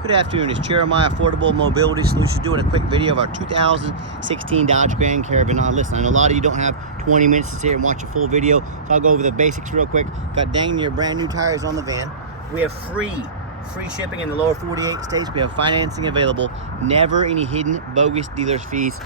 Good afternoon, it's Jeremiah Affordable Mobility Solutions doing a quick video of our 2016 Dodge Grand Caravan. Now listen, I know a lot of you don't have 20 minutes to sit here and watch a full video, so I'll go over the basics real quick. Got dang near brand new tires on the van. We have free shipping in the lower 48 states. We have financing available. Never any hidden bogus dealer's fees.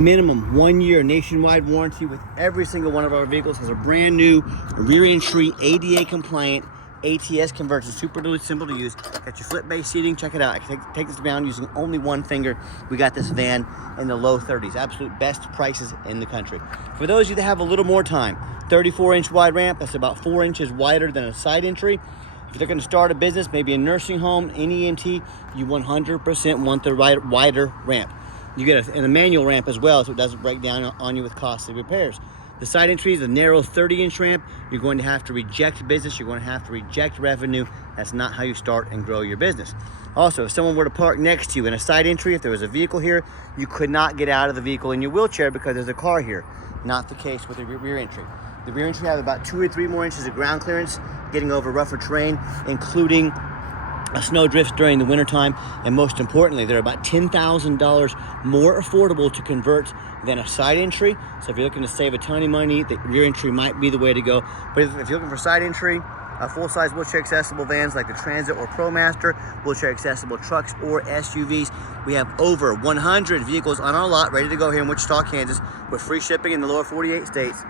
Minimum 1 year nationwide warranty with every single one of our vehicles. Has a brand new rear entry ADA compliant ATS converter, super duper simple to use. Got your flip base seating. Check it out. I can take this down using only one finger. We got this van in the low 30s. Absolute best prices in the country. For those of you that have a little more time, 34-inch wide ramp. That's about 4 inches wider than a side entry. If you're looking to start a business, maybe a nursing home, NEMT, you 100% want the wider ramp. You get a manual ramp as well, so it doesn't break down on you with costly repairs. The side entry is a narrow 30-inch ramp. You're going to have to reject business. You're going to have to reject revenue. That's not how you start and grow your business. Also, if someone were to park next to you in a side entry, if there was a vehicle here, you could not get out of the vehicle in your wheelchair because there's a car here. Not the case with the rear entry. The rear entry have about 2 or 3 more inches of ground clearance, getting over rougher terrain, including snow drifts during the wintertime, and most importantly, they're about $10,000 more affordable to convert than a side entry. So if you're looking to save a ton of money, the rear entry might be the way to go. But if you're looking for side entry, full-size wheelchair accessible vans like the Transit or ProMaster, wheelchair accessible trucks or SUVs, we have over 100 vehicles on our lot ready to go here in Wichita, Kansas, with free shipping in the lower 48 states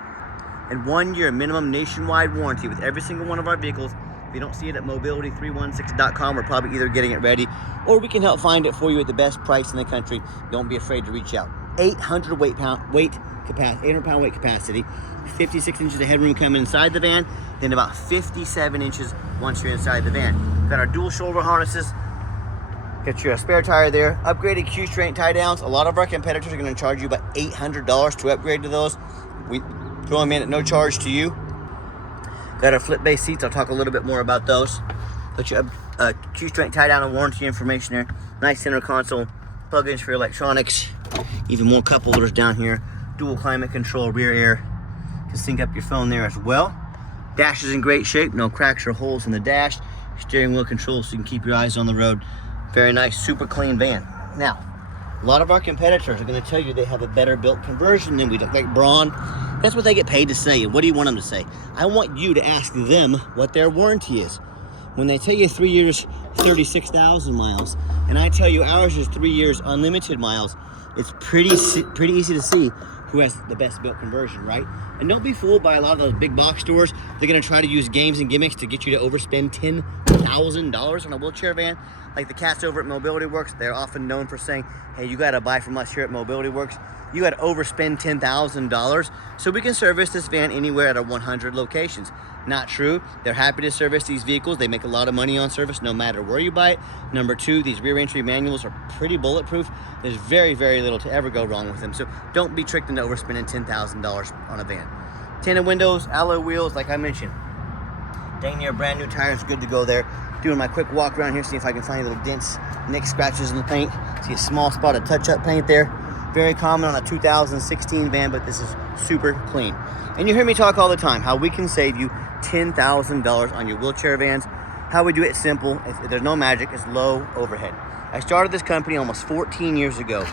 and 1 year minimum nationwide warranty with every single one of our vehicles. If you don't see it at mobility316.com, we're probably either getting it ready or we can help find it for you at the best price in the country. Don't be afraid to reach out. 800 pound weight capacity, 56 inches of headroom coming inside the van, then about 57 inches once you're inside the van. Got our dual shoulder harnesses. Got your spare tire there. Upgraded Q-strength tie downs. A lot of our competitors are going to charge you about $800 to upgrade to those. We throw them in at no charge to you. Got our flip base seats. I'll talk a little bit more about those. Got your Q-strength tie down and warranty information there. Nice center console, plug-ins for your electronics. Even more cup holders down here. Dual climate control, rear air to sync up your phone there as well. Dash is in great shape. No cracks or holes in the dash. Steering wheel control so you can keep your eyes on the road. Very nice, super clean van. Now, a lot of our competitors are going to tell you they have a better built conversion than we do. Like Braun, that's what they get paid to say. And what do you want them to say? I want you to ask them what their warranty is. When they tell you 3 years, 36,000 miles, and I tell you ours is 3 years, unlimited miles, it's pretty easy to see who has the best built conversion, right? And don't be fooled by a lot of those big box stores. They're going to try to use games and gimmicks to get you to overspend $10,000 on a wheelchair van. Like the cats over at Mobility Works, they're often known for saying, hey, you got to buy from us here at Mobility Works. You got to overspend $10,000 so we can service this van anywhere at our 100 locations. Not true. They're happy to service these vehicles. They make a lot of money on service no matter where you buy it. Number two, these rear entry manuals are pretty bulletproof. There's very, very little to ever go wrong with them. So don't be tricked into overspending $10,000 on a van. Tinted windows, alloy wheels, like I mentioned. Dang near brand new tires, good to go there. Doing my quick walk around here, see if I can find little dents, nick scratches in the paint. See a small spot of touch-up paint there. Very common on a 2016 van, but this is super clean. And you hear me talk all the time how we can save you $10,000 on your wheelchair vans. How we do it simple. There's no magic. It's low overhead. I started this company almost 14 years ago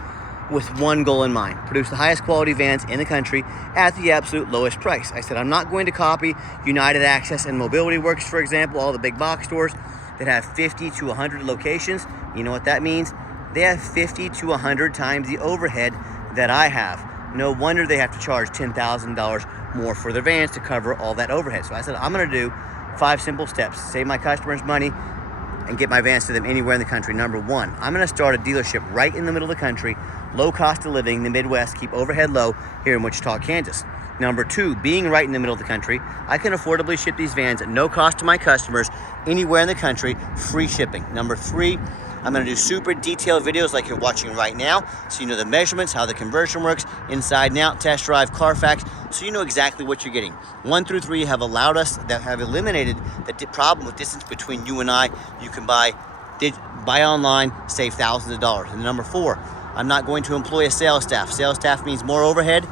with one goal in mind: produce the highest quality vans in the country at the absolute lowest price. I said I'm not going to copy United Access and Mobility Works, for example, all the big box stores that have 50 to 100 locations. You know what that means? They have 50 to 100 times the overhead that I have. No wonder they have to charge $10,000 more for their vans to cover all that overhead. So I said, I'm going to do 5 simple steps, save my customers money, and get my vans to them anywhere in the country. Number one, I'm going to start a dealership right in the middle of the country, low cost of living, the Midwest, keep overhead low here in Wichita, Kansas. Number two, being right in the middle of the country, I can affordably ship these vans at no cost to my customers anywhere in the country, free shipping. Number three, I'm going to do super detailed videos like you're watching right now, so you know the measurements, how the conversion works, inside and out, test drive, Carfax, so you know exactly what you're getting. 1 through 3 have allowed us, that have eliminated the problem with distance between you and I. You can buy online, save thousands of dollars. And number 4, I'm not going to employ a sales staff. Sales staff means more overhead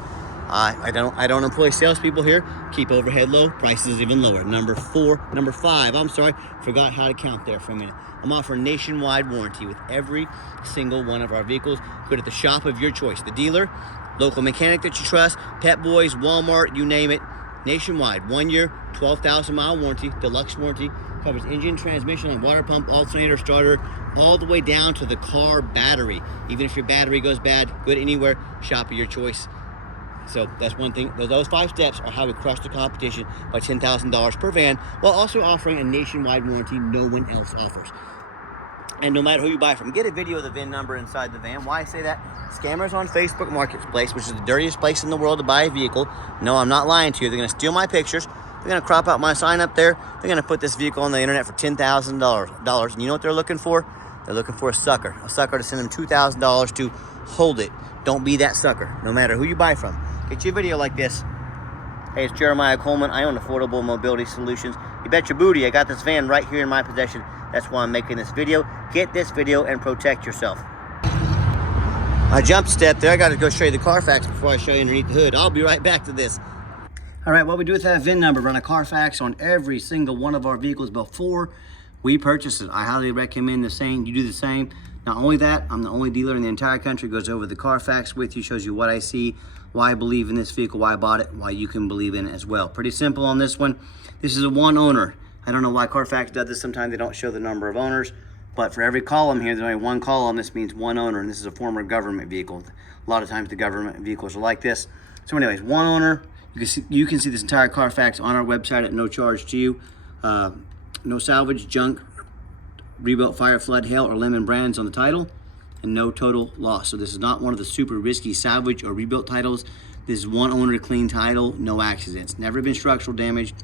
I don't employ salespeople here. Keep overhead low, prices even lower. Number 5, I'm sorry, forgot how to count there for a minute. I'm offering nationwide warranty with every single one of our vehicles. Go to the shop of your choice, the dealer, local mechanic that you trust, Pet Boys, Walmart, you name it. Nationwide, 1 year, 12,000 mile warranty, deluxe warranty, covers engine, transmission, and water pump, alternator, starter, all the way down to the car battery. Even if your battery goes bad, good anywhere, shop of your choice. So that's one thing. Those 5 steps are how we crush the competition by $10,000 per van, while also offering a nationwide warranty no one else offers. And no matter who you buy from, get a video of the VIN number inside the van. Why I say that? Scammers on Facebook Marketplace, which is the dirtiest place in the world to buy a vehicle. No, I'm not lying to you. They're going to steal my pictures. They're going to crop out my sign up there. They're going to put this vehicle on the internet for $10,000. And you know what they're looking for? They're looking for a sucker to send them $2,000 to hold it. Don't be that sucker, no matter who you buy from. Get you a video like this. Hey, it's Jeremiah Coleman. I own Affordable Mobility Solutions. You bet your booty, I got this van right here in my possession. That's why I'm making this video. Get this video and protect yourself. I jumped step there. I got to go show you the Carfax before I show you underneath the hood. I'll be right back to this. All right, what we do with that VIN number, run a Carfax on every single one of our vehicles before we purchase it. I highly recommend the same. You do the same. Not only that, I'm the only dealer in the entire country goes over the Carfax with you, shows you what I see, why I believe in this vehicle, why I bought it, why you can believe in it as well. Pretty simple on this one. This is a one owner. I don't know why Carfax does this. Sometimes they don't show the number of owners, but for every column here, there's only one column. This means one owner, and this is a former government vehicle. A lot of times the government vehicles are like this. So anyways, one owner. You can see this entire Carfax on our website at no charge to you. No salvage, junk, rebuilt, fire, flood, hail, or lemon brands on the title, and no total loss. So this is not one of the super risky salvage or rebuilt titles. This is one owner clean title, no accidents. Never been structural damage,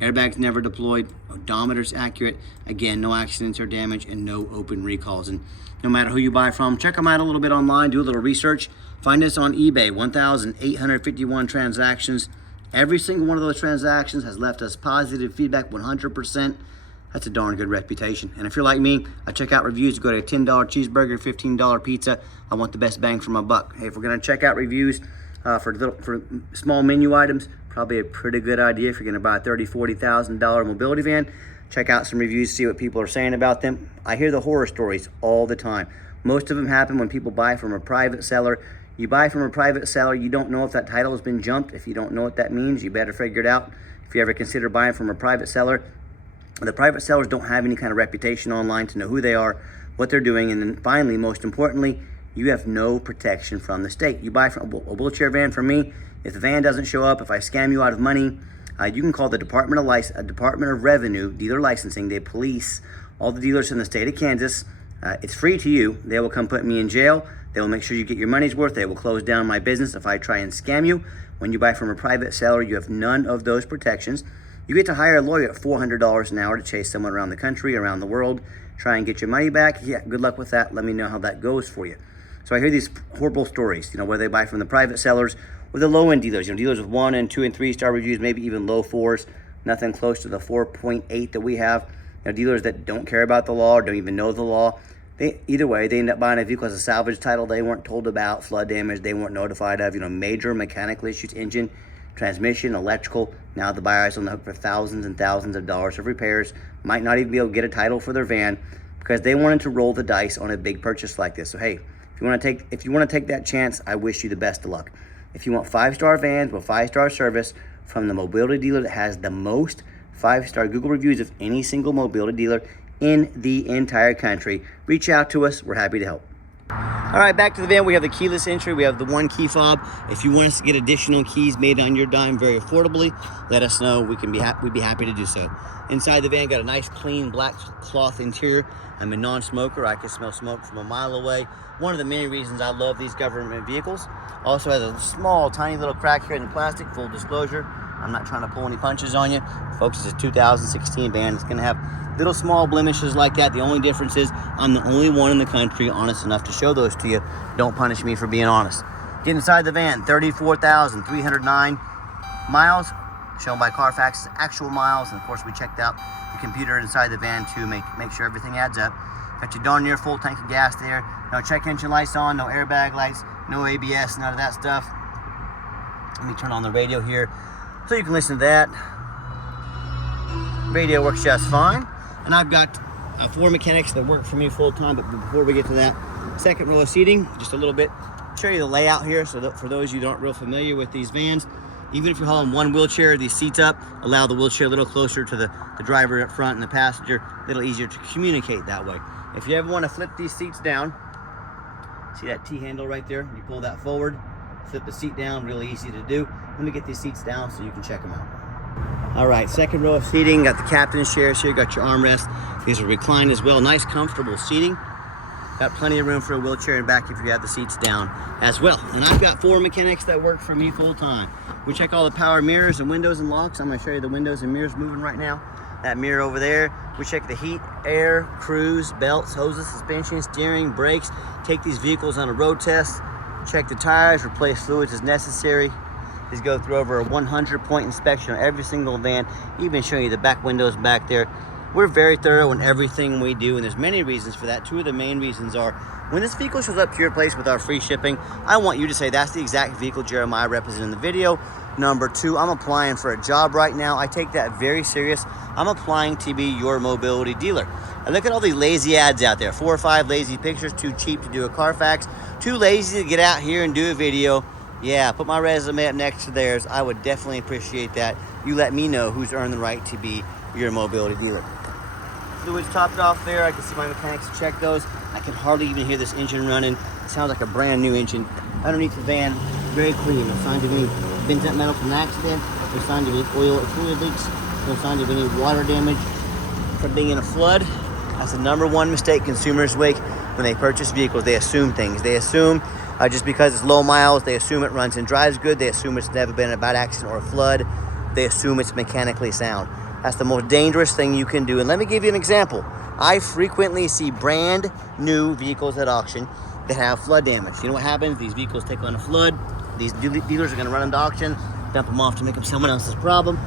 airbags never deployed, odometer's accurate. Again, no accidents or damage, and no open recalls. And no matter who you buy from, check them out a little bit online, do a little research. Find us on eBay, 1,851 transactions. Every single one of those transactions has left us positive feedback, 100%. That's a darn good reputation. And if you're like me, I check out reviews. Go to a $10 cheeseburger, $15 pizza. I want the best bang for my buck. Hey, if we're gonna check out reviews for small menu items, probably a pretty good idea if you're gonna buy a $30,000, $40,000 mobility van. Check out some reviews, see what people are saying about them. I hear the horror stories all the time. Most of them happen when people buy from a private seller. You buy from a private seller, you don't know if that title has been jumped. If you don't know what that means, you better figure it out. If you ever consider buying from a private seller, the private sellers don't have any kind of reputation online to know who they are, what they're doing, and then finally, most importantly, you have no protection from the state. You buy from a wheelchair van from me, if the van doesn't show up, if I scam you out of money, you can call the Department of Revenue, dealer licensing. They police all the dealers in the state of Kansas. It's free to you. They will come put me in jail. They will make sure you get your money's worth. They will close down my business if I try and scam you. When you buy from a private seller, you have none of those protections. You get to hire a lawyer at $400 an hour to chase someone around the country, around the world, try and get your money back. Yeah, good luck with that. Let me know how that goes for you. So I hear these horrible stories, where they buy from the private sellers or the low-end dealers, dealers with 1 and 2 and 3 star reviews, maybe even low 4s, nothing close to the 4.8 that we have. Dealers that don't care about the law or don't even know the law. Either way, they end up buying a vehicle as a salvage title they weren't told about, flood damage they weren't notified of, major mechanical issues, engine, transmission, electrical. Now the buyer's on the hook for thousands and thousands of dollars of repairs. Might not even be able to get a title for their van because they wanted to roll the dice on a big purchase like this. So hey, if you want to take that chance, I wish you the best of luck. If you want 5-star vans with 5-star service from the mobility dealer that has the most 5-star Google reviews of any single mobility dealer in the entire country, reach out to us. We're happy to help. All right, back to the van. We have the keyless entry. We have the 1 key fob. If you want us to get additional keys made on your dime very affordably, let us know. We'd be happy to do so. Inside the van, got a nice clean black cloth interior. I'm a non-smoker. I can smell smoke from a mile away. One of the many reasons I love these government vehicles. Also has a small, tiny little crack here in the plastic. Full disclosure, I'm not trying to pull any punches on you. Folks, it's a 2016 van. It's going to have little small blemishes like that. The only difference is I'm the only one in the country honest enough to show those to you. Don't punish me for being honest. Get inside the van. 34,309 miles shown by Carfax's actual miles. And of course, we checked out the computer inside the van to make sure everything adds up. Got your darn near full tank of gas there. No check engine lights on, no airbag lights, no ABS, none of that stuff. Let me turn on the radio here so you can listen to that. Radio works just fine. And I've got 4 mechanics that work for me full time. But before we get to that, second row of seating, just a little bit, show you the layout here. So that for those of you who aren't real familiar with these vans, even if you're hauling one wheelchair, these seats up allow the wheelchair a little closer to the driver up front and the passenger, a little easier to communicate that way. If you ever want to flip these seats down, see that T-handle right there? You pull that forward, flip the seat down, really easy to do. Let me get these seats down so you can check them out. All right, second row of seating, got the captain's chairs here, got your armrest. These are reclined as well, nice comfortable seating. Got plenty of room for a wheelchair in back if you have the seats down as well. And I've got 4 mechanics that work for me full time. We check all the power mirrors and windows and locks. I'm gonna show you the windows and mirrors moving right now. That mirror over there. We check the heat, air, cruise, belts, hoses, suspension, steering, brakes. Take these vehicles on a road test. Check the tires, replace fluids as necessary. Just go through over a 100-point inspection on every single van. Even show you the back windows back there. We're very thorough in everything we do, and there's many reasons for that. 2 of the main reasons are, when this vehicle shows up to your place with our free shipping, I want you to say that's the exact vehicle Jeremiah represented in the video. Number 2, I'm applying for a job right now. I take that very serious. I'm applying to be your mobility dealer. And look at all these lazy ads out there. 4 or 5 lazy pictures, too cheap to do a Carfax, too lazy to get out here and do a video. Yeah, put my resume up next to theirs. I would definitely appreciate that. You let me know who's earned the right to be your mobility dealer. Fluids topped off there. I can see my mechanics check those. I can hardly even hear this engine running. It sounds like a brand new engine. Underneath the van, very clean. No signs of any bent metal from an accident. No signs of any oil or fluid leaks. No signs of any water damage from being in a flood. That's the #1 mistake consumers make when they purchase vehicles. They assume things. They assume just because it's low miles, they assume it runs and drives good. They assume it's never been a bad accident or a flood. They assume it's mechanically sound. That's the most dangerous thing you can do. And let me give you an example. I frequently see brand new vehicles at auction that have flood damage. You know what happens? These vehicles take on a flood. These dealers are going to run them to auction, dump them off to make them someone else's problem,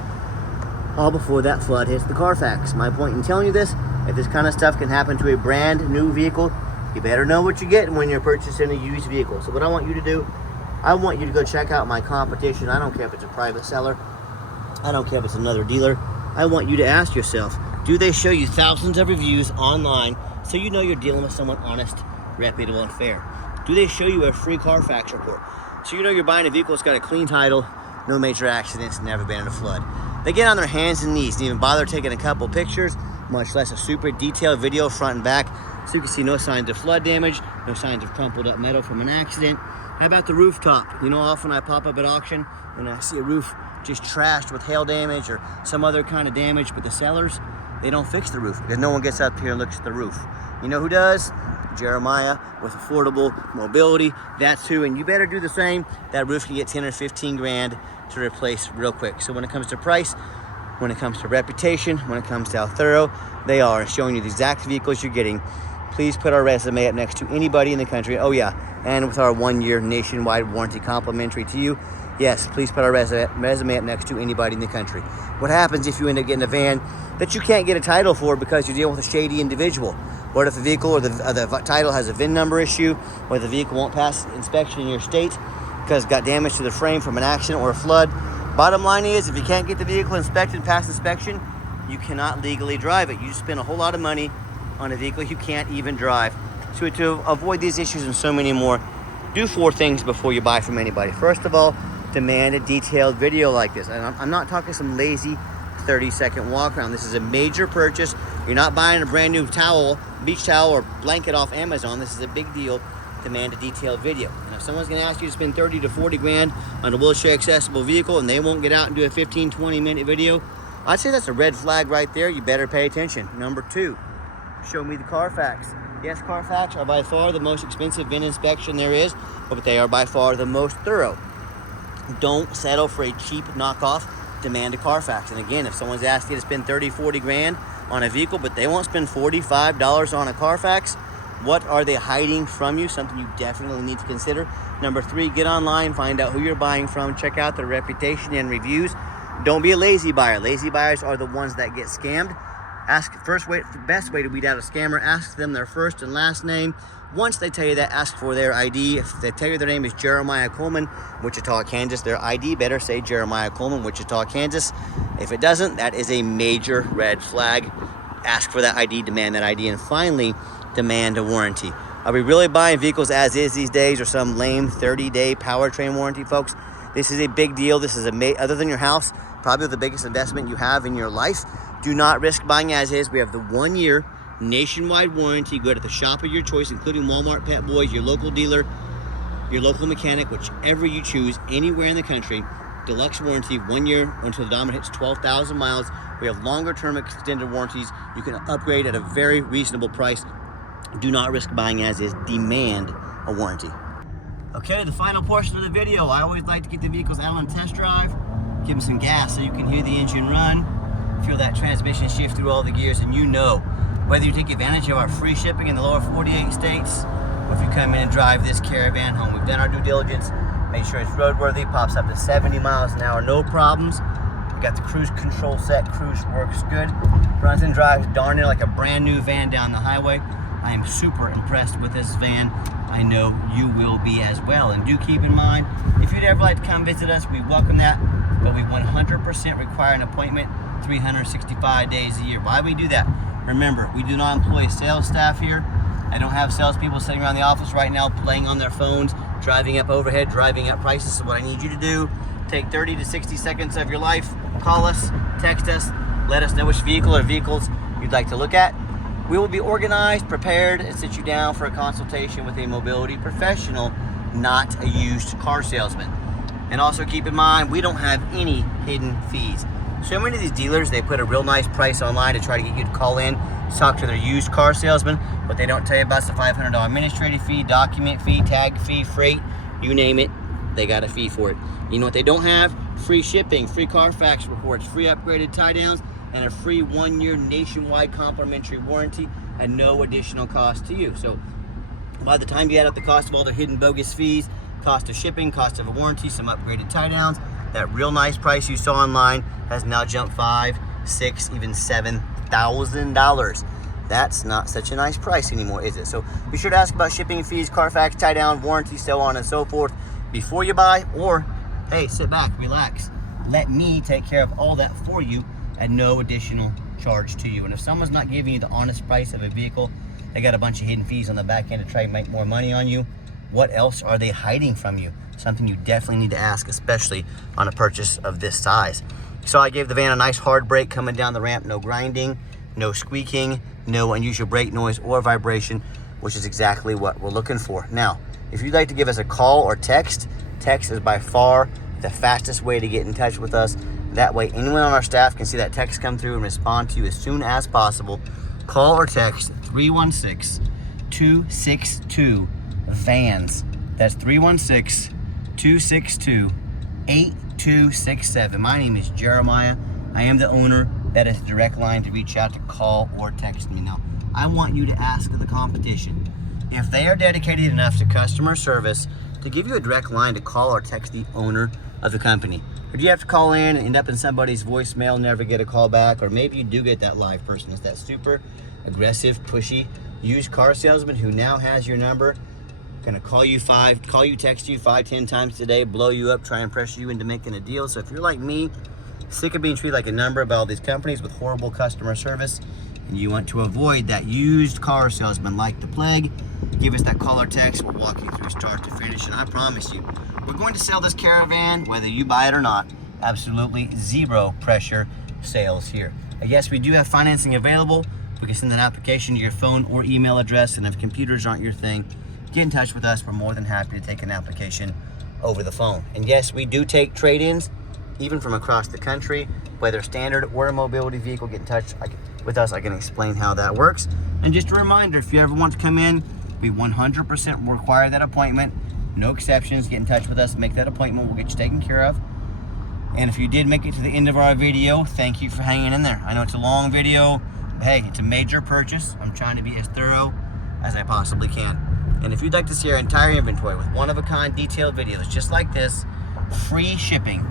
all before that flood hits the Carfax. My point in telling you this, if this kind of stuff can happen to a brand new vehicle, you better know what you're getting when you're purchasing a used vehicle. So what I want you to do, I want you to go check out my competition. I don't care if it's a private seller. I don't care if it's another dealer. I want you to ask yourself, do they show you thousands of reviews online so you know you're dealing with someone honest, reputable, and fair? Do they show you a free Carfax report so you know you're buying a vehicle that's got a clean title, no major accidents, never been in a flood? They get on their hands and knees, didn't even bother taking a couple pictures, much less a super detailed video front and back, so you can see no signs of flood damage, no signs of crumpled up metal from an accident. How about the rooftop? You know, often I pop up at auction when I see a roof just trashed with hail damage or some other kind of damage, but the sellers, they don't fix the roof because no one gets up here and looks at the roof. You know who does? Jeremiah with Affordable Mobility. That's who, and you better do the same. That roof can get 10 or 15 grand to replace real quick. So when it comes to price, when it comes to reputation, when it comes to how thorough they are, showing you the exact vehicles you're getting, please put our resume up next to anybody in the country. Oh yeah, and with our 1-year nationwide warranty complimentary to you. Yes, please put our resume up next to anybody in the country. What happens if you end up getting a van that you can't get a title for because you deal with a shady individual? What if the vehicle or the title has a VIN number issue, or the vehicle won't pass inspection in your state because it got damage to the frame from an accident or a flood? Bottom line is, if you can't get the vehicle inspected, pass inspection, you cannot legally drive it. You spend a whole lot of money on a vehicle you can't even drive. So to avoid these issues and so many more, do 4 things before you buy from anybody. First of all, demand a detailed video like this. And I'm not talking some lazy 30-second walk around. This is a major purchase. You're not buying a brand new towel, beach towel, or blanket off Amazon. This is a big deal. Demand a detailed video. And if someone's going to ask you to spend 30 to 40 grand on a wheelchair accessible vehicle and they won't get out and do a 15-20 minute video, I'd say that's a red flag right there. You better pay attention. Number 2, show me the Carfax. Yes, Carfax are by far the most expensive VIN inspection there is, but they are by far the most thorough. Don't settle for a cheap knockoff. Demand a Carfax. And again, if someone's asked you to spend 30, 40 grand on a vehicle, but they won't spend $45 on a Carfax, what are they hiding from you? Something you definitely need to consider. Number 3, get online, find out who you're buying from, check out their reputation and reviews. Don't be a lazy buyer. Lazy buyers are the ones that get scammed. Best way to weed out a scammer, ask them their first and last name. Once they tell you that, ask for their ID. If they tell you their name is Jeremiah Coleman, Wichita, Kansas, their ID better say Jeremiah Coleman, Wichita, Kansas. If it doesn't, that is a major red flag. Ask for that ID, demand that ID, and finally, demand a warranty. Are we really buying vehicles as is these days, or some lame 30-day powertrain warranty, folks? This is a big deal. This is other than your house, probably the biggest investment you have in your life. Do not risk buying as is. We have the 1-year nationwide warranty. Go to the shop of your choice, including Walmart, Pet Boys, your local dealer, your local mechanic, whichever you choose, anywhere in the country. Deluxe warranty, 1 year until the odometer hits 12,000 miles. We have longer term extended warranties. You can upgrade at a very reasonable price. Do not risk buying as is. Demand a warranty. Okay, the final portion of the video. I always like to get the vehicles out on test drive, give them some gas so you can hear the engine run, feel that transmission shift through all the gears, and you know whether you take advantage of our free shipping in the lower 48 states, or if you come in and drive this Caravan home. We've done our due diligence, made sure it's roadworthy, pops up to 70 miles an hour, no problems. We got the cruise control set, cruise works good. Runs and drives darn near like a brand new van down the highway. I am super impressed with this van. I know you will be as well. And do keep in mind, if you'd ever like to come visit us, we welcome that, but we 100% require an appointment 365 days a year. Why we do that? Remember, we do not employ sales staff here. I don't have salespeople sitting around the office right now playing on their phones, driving up overhead, driving up prices. So what I need you to do, take 30 to 60 seconds of your life, call us, text us, let us know which vehicle or vehicles you'd like to look at. We will be organized, prepared, and sit you down for a consultation with a mobility professional, not a used car salesman. And also keep in mind, we don't have any hidden fees. So many of these dealers, they put a real nice price online to try to get you to call in, talk to their used car salesman, but they don't tell you about the $500 administrative fee, document fee, tag fee, freight, you name it, they got a fee for it. You know what they don't have? Free shipping, free Carfax reports, free upgraded tie downs, and a free 1-year nationwide complimentary warranty at no additional cost to you. So by the time you add up the cost of all the hidden bogus fees, cost of shipping, cost of a warranty, some upgraded tie downs, that real nice price you saw online has now jumped $5,000, $6,000, even $7,000. That's not such a nice price anymore, is it? So be sure to ask about shipping fees, Carfax, tie down, warranty, so on and so forth before you buy, or hey, sit back, relax. Let me take care of all that for you at no additional charge to you. And if someone's not giving you the honest price of a vehicle, they got a bunch of hidden fees on the back end to try and make more money on you, what else are they hiding from you? Something you definitely need to ask, especially on a purchase of this size. So I gave the van a nice hard brake coming down the ramp, no grinding, no squeaking, no unusual brake noise or vibration, which is exactly what we're looking for. Now, if you'd like to give us a call or text is by far the fastest way to get in touch with us. That way, anyone on our staff can see that text come through and respond to you as soon as possible. Call or text 316-262-VANS. That's 316-262-8267. My name is Jeremiah. I am the owner. That is the direct line to reach out to, call or text me. Now, I want you to ask the competition if they are dedicated enough to customer service to give you a direct line to call or text the owner of the company. Or do you have to call in and end up in somebody's voicemail, never get a call back? Or maybe you do get that live person. It's that super aggressive, pushy used car salesman who now has your number, gonna call you, text you 5-10 times today, blow you up, try and pressure you into making a deal. So if you're like me, sick of being treated like a number by all these companies with horrible customer service, and you want to avoid that used car salesman like the plague, give us that call or text. We'll walk you through start to finish, and I promise you, we're going to sell this Caravan whether you buy it or not. Absolutely zero pressure sales here. Yes, we do have financing available. We can send an application to your phone or email address, and if computers aren't your thing, get in touch with us. We're more than happy to take an application over the phone. And yes, we do take trade-ins, even from across the country, whether standard or a mobility vehicle. Get in touch with us. I can explain how that works. And just a reminder, if you ever want to come in, we 100% require that appointment. No exceptions. Get in touch with us, make that appointment. We'll get you taken care of. And if you did make it to the end of our video, thank you for hanging in there. I know it's a long video, but hey, it's a major purchase. I'm trying to be as thorough as I possibly can. And if you'd like to see our entire inventory with one-of-a-kind detailed videos just like this, free shipping,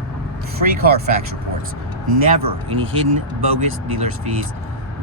free Carfax reports, never any hidden bogus dealer's fees,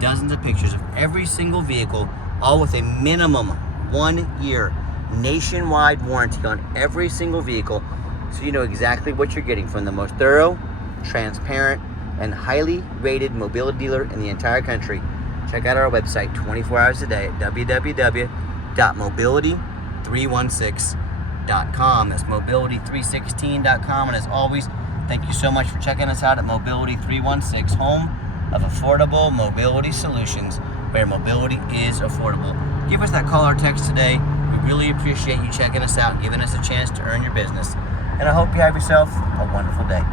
dozens of pictures of every single vehicle, all with a minimum 1 year nationwide warranty on every single vehicle, so you know exactly what you're getting from the most thorough, transparent, and highly rated mobility dealer in the entire country. Check out our website 24 hours a day at www.mobility316.com. That's mobility316.com. And as always, thank you so much for checking us out at Mobility 316, home of affordable mobility solutions, where mobility is affordable. Give us that call or text today. We really appreciate you checking us out and giving us a chance to earn your business. And I hope you have yourself a wonderful day.